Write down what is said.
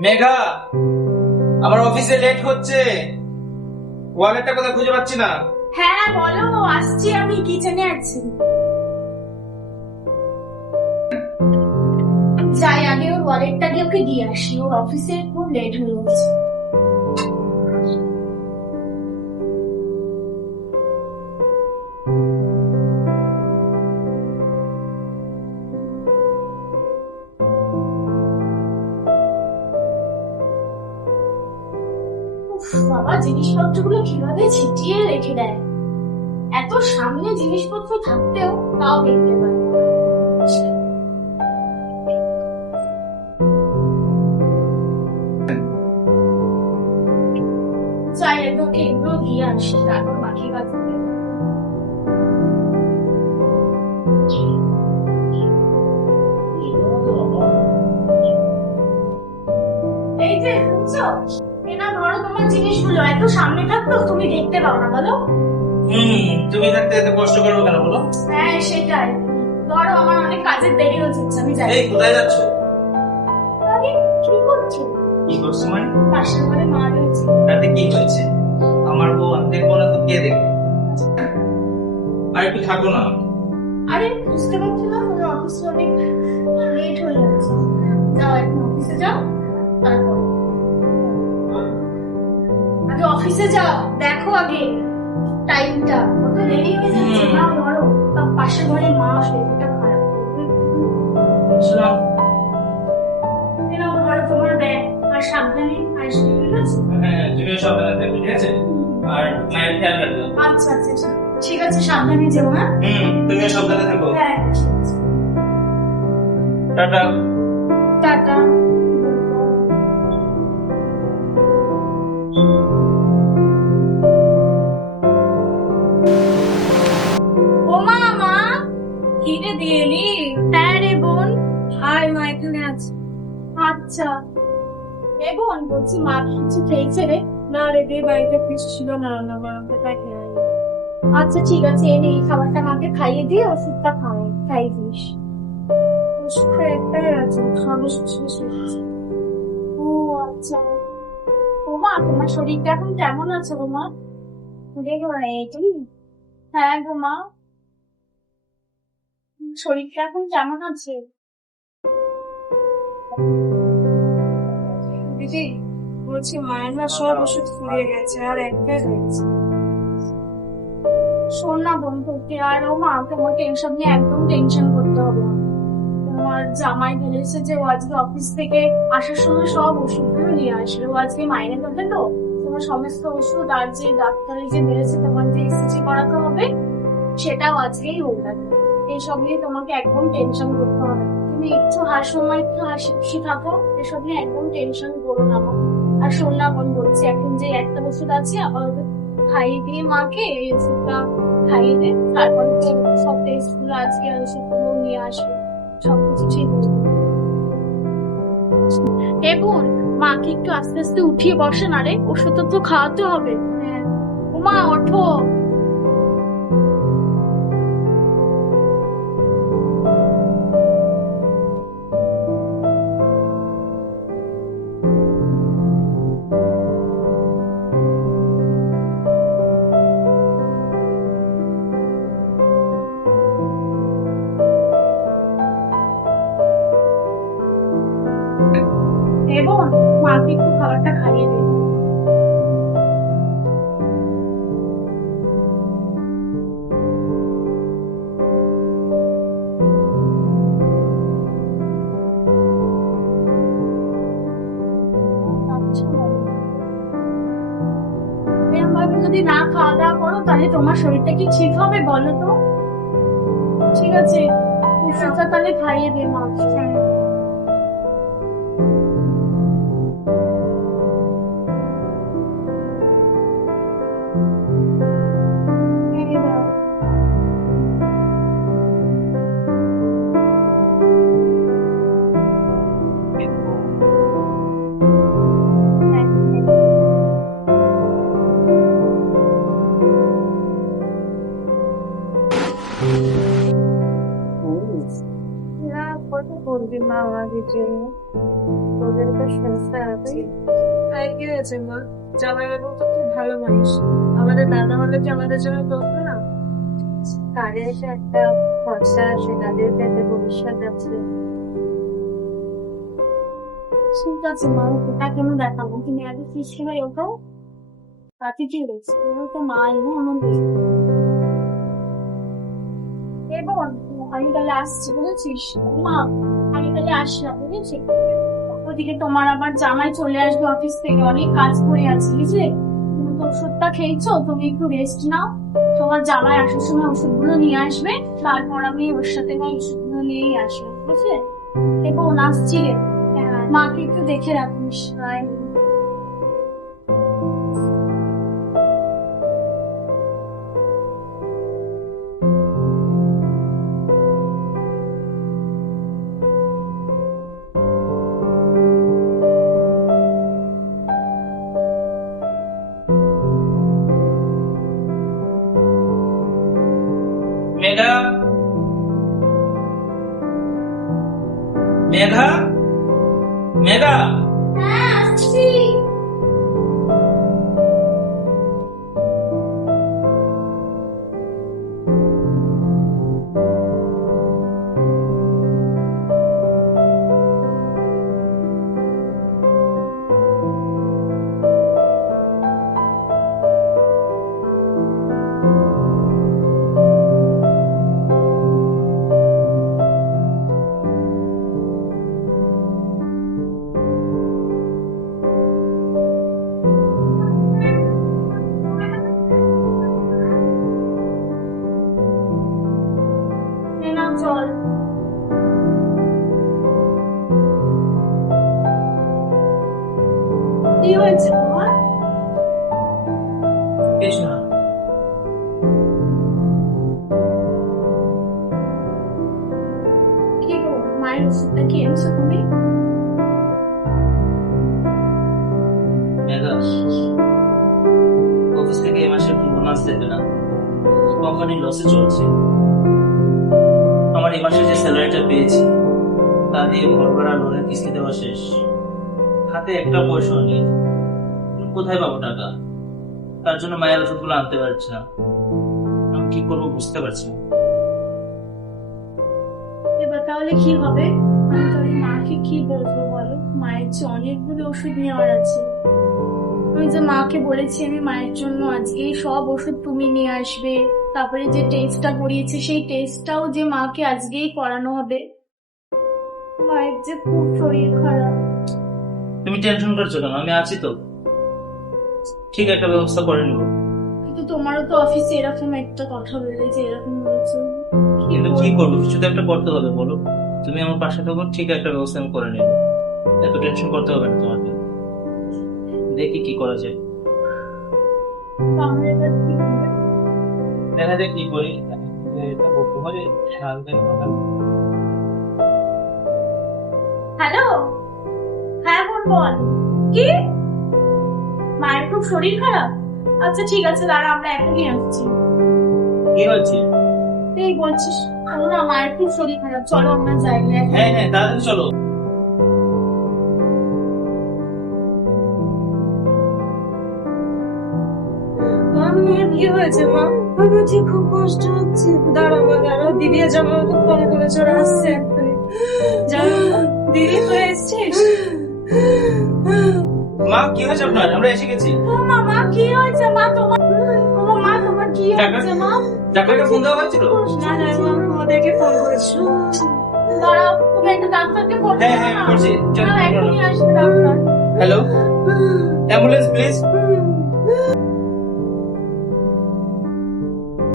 মেঘা, আমার অফিসে লেট হচ্ছে, ওয়ালেটটা কোথায় খুঁজে পাচ্ছি না। হ্যাঁ বলো, আসছি, আমি কিচেনে আছি। যাই আগে ওর ওয়ালেটটা দিয়ে ওকে দিয়ে আসি, ওর অফিসে খুব লেট হয়ে যাচ্ছে। বাবা, জিনিসপত্রগুলো কিভাবে ছিটিয়ে রেখে দেয়, এত সামনে জিনিসপত্র থাকতেও তাও দেখতে পায় না। যাই তোকে এগুলো দিয়ে আসি, তারপর বাকি কাজ করবো। এই যে বুঝছো, এনা ধরো তোমার জিনিসগুলো, এত সামনে থাকতো তুমি দেখতে পাও না, বলো? তুমি থাকতে এত কষ্ট করবো কেন বলো? হ্যাঁ সেটাই, ধরো আমার অনেক কাজের দেরি হচ্ছে, আমি যাই। এই কোথায় যাচ্ছ? আরে কি করছো? কি করছো মানে? পাশের ঘরে মা রয়েছে। তাতে কি হয়েছে? আমার বউ অর্ধেক বলে তো কে দেখবে? আর একটু থাকো না। আরে বুঝতে পারছো না, ওর অফিসে অনেক লেট হয়ে যাচ্ছে। যাও এখন অফিসে যাও, তারপর আগে অফিসে যাও, দেখো আগে টাইমটা কত দেরি হয়ে যাচ্ছে। না ধরো, তার পাশের ঘরে মা শরীরটা খারাপ করবে। বুঝলাম। ধরো তোমার ব্যাগ, আর সাবধানে আসবে, ঠিক আছে? হ্যাঁ, তুমিও সাবধানে থাকবে, ঠিক আছে? আর মায়ের খেয়াল রাখবে। আচ্ছা আচ্ছা আচ্ছা, ঠিক আছে, সাবধানে যেও। হ্যাঁ তুমিও সাবধানে থাকো। হ্যাঁ, ঠিক আছে। টাটা। টাটা। ও মা, মা কিনে দিয়ে এলি? হ্যাঁ রে বোন। হাই মা, এখানে আছে। আচ্ছা এ বোন, বলছি মা কিছু খেয়েছে রে? না রে, দিয়ে বাড়িতে কিছু ছিল না, রান্না বান্না তাই খেয়ে। আচ্ছা ঠিক আছে, এনে এই খাবারটা মাকে খাইয়ে দিয়ে ওষুধটা খাইয়ে দিস। ওষুধটা একটাই আছে, খাবো শেষ হচ্ছে। ও আচ্ছা। ও মা, তোমার শরীরটা এখন কেমন আছে গো মা? দেখো এইটাই। হ্যাঁ গো মা, শরীরটা এখন কেমন আছে? দিদি বলছি, মায়ের না সব ওষুধ ফুরিয়ে গেছে, আর একটাই রয়েছে। শোন না বন্ধু, আর ও মা, তোমার টেনশন নিয়ে একদম টেনশন করতে হবে না। তোমার জামাই বলেছে যে ও আজকে অফিস থেকে আসার সময় সব ওষুধগুলো নিয়ে আসবে। ও আজকে মাইনে পাবে তো, তোমার সমস্ত ওষুধ আর যে ডাক্তারে যে বলেছে তোমার যে ইসিজি করাতে হবে, সেটাও আজকেই হয়ে যাবে। এইসব নিয়ে তোমাকে একদম টেনশন করতে হবে না। তুমি একটু হাসো মা, একটু হাসি খুশি থাকো, এসব নিয়ে একদম টেনশন করো না মা। আর শোন না বোন, বলছি এখন যে একটা ওষুধ আছে আপাতত খাইয়ে দিয়ে মাকে, এই ওষুধটা খাইয়ে দে, তারপর সব টেস্ট গুলো আজকে ওষুধগুলো নিয়ে আসবে, সবকিছু ঠিক হয়ে যাবে। এ বোন, মাকে একটু আস্তে আস্তে উঠিয়ে বসে না রে, ওষুধটা তো খাওয়াতে হবে। হ্যাঁ ও মা, ওঠো। এ বোন, মাকে একটু খাবারটা খাইয়ে দে। আচ্ছা, এরকম ভাবে যদি না খাওয়া দাওয়া করো, তাহলে তোমার শরীরটা কি ঠিক হবে বলো তো? ঠিক আছে, ওষুধটা তাহলে খাইয়ে দে মাকে। এই দাও। হ্যাঁ, হ্যাঁ। না, কত করবি মা আমাদের জন্য? তোর ওদের তো সংস্থা আছে। আর কি হয়েছে মা? জামাইবাবু তো খুব ভালো মানুষ, আমাদের দাদা হলে কি আমাদের জন্য করতো না? তাদের এসে একটা খরচা আছে, তাদের একটা ভবিষ্যৎ আছে। ঠিক আছে মা, ওটা কেন দেখাবো, তুমি আগে ফিস খেয়ে ওঠো, তাতে কি হয়েছে? ওরা তো মাই না আমাদের। এবং আমি তাহলে আসছি, বুঝেছিস মা? আমি তাহলে আসলাম, বুঝেছি? ওদিকে তোমার আবার জামাই চলে আসবে অফিস থেকে, অনেক কাজ করে আছে, বুঝলে? তুমি তো ওষুধটা খেয়েছো, তুমি একটু রেস্ট নাও। তোমার জামাই আসার সময় ওষুধগুলো নিয়ে আসবে, তারপর আমি ওর সাথে না ওষুধগুলো নিয়েই আসবো, বুঝলে? এবং আসছি রে, মাকে একটু দেখে রাখিস। মেঘা, মেঘা, মেঘা। হ্যাঁ আসছি। চল। কি হয়েছে তোমার? কিছু না। কি গো, মায়ের ওষুধটা খেয়েছো তুমি? মেঘা, অফিস থেকে এই মাসের বোনাস দেবে না, কোম্পানি লসে চলছে। আমার এই মাসে যে স্যালারিটা পেয়েছি তা দিয়ে ঘর ভাড়া, লোনের কিস্তি দেওয়া শেষ। হাতে একটা পয়সা নেই, কোথায় পাবো টাকা? তার জন্য মায়ের ওষুধগুলো আনতে পারছি না। আমি কি করবো বুঝতে পারছি না। এবার তাহলে কি হবে? আমি তাহলে মাকে কি বলবো বলো? মায়ের যে অনেকগুলো ওষুধ নেওয়ার আছে। আমি যে মাকে বলেছি আমি মায়ের জন্য আজকেই সব ওষুধ তুমি নিয়ে আসবে, তারপরে যে টেস্টটা করিয়েছে সেই টেস্টটাও যে মাকে আজকেই করানো হবে। মায়ের যে খুব শরীর খারাপ। তুমি টেনশন করছো কেন? আমি আছি তো, ঠিক একটা ব্যবস্থা করে নিবো। কিন্তু তোমারও তো অফিসে এরকম একটা কথা বললে যে এরকম বলছো, কিন্তু কি করবো? কিছু তো একটা করতে হবে, বলো। তুমি আমার পাশে থাকো, ঠিক একটা ব্যবস্থা আমি করে নেবো। এত টেনশন করতে হবে না তোমাকে। দেখি কি করা যায়, তাহলে এবার কি হবে? দেখা যায় কি করি। এটা বলতে পারি হ্যালো, হ্যাঁ বোন বল। কি, মায়ের খুব শরীর খারাপ? আচ্ছা ঠিক আছে, দাঁড়া আমরা এখনই আসছি। কি হচ্ছে? এই বলছিস শোনো না, মায়ের খুব শরীর খারাপ, চলো আমরা যাই। হ্যাঁ হ্যাঁ, তাড়াতাড়ি চলো। আমার কি হয়েছে মা? আমার যে খুব কষ্ট হচ্ছে। দাঁড়াও মা, দাঁড়াও। দিদি আর জামাইবাবু ফোন করেছে, ওরা আসছে এক্ষুনি। জামাইবাবু, দিদি তুই এসছিস? মা কি হয়েছে আপনার? আমরা এসে গেছি। ও মামা কি হয়েছে? মা তোমার, ও মা তোমার কি হয়েছে? মা ডাক্তারকে ফোন দেওয়া হয়েছিল? না না মা, ওদেরকে ফোন করেছি। দাঁড়াও, তুমি একটা ডাক্তারকে ফোন হ্যাঁ করো হ্যাঁ না। করছি। না, এখনই আসবে ডাক্তার। Hello, ambulance please.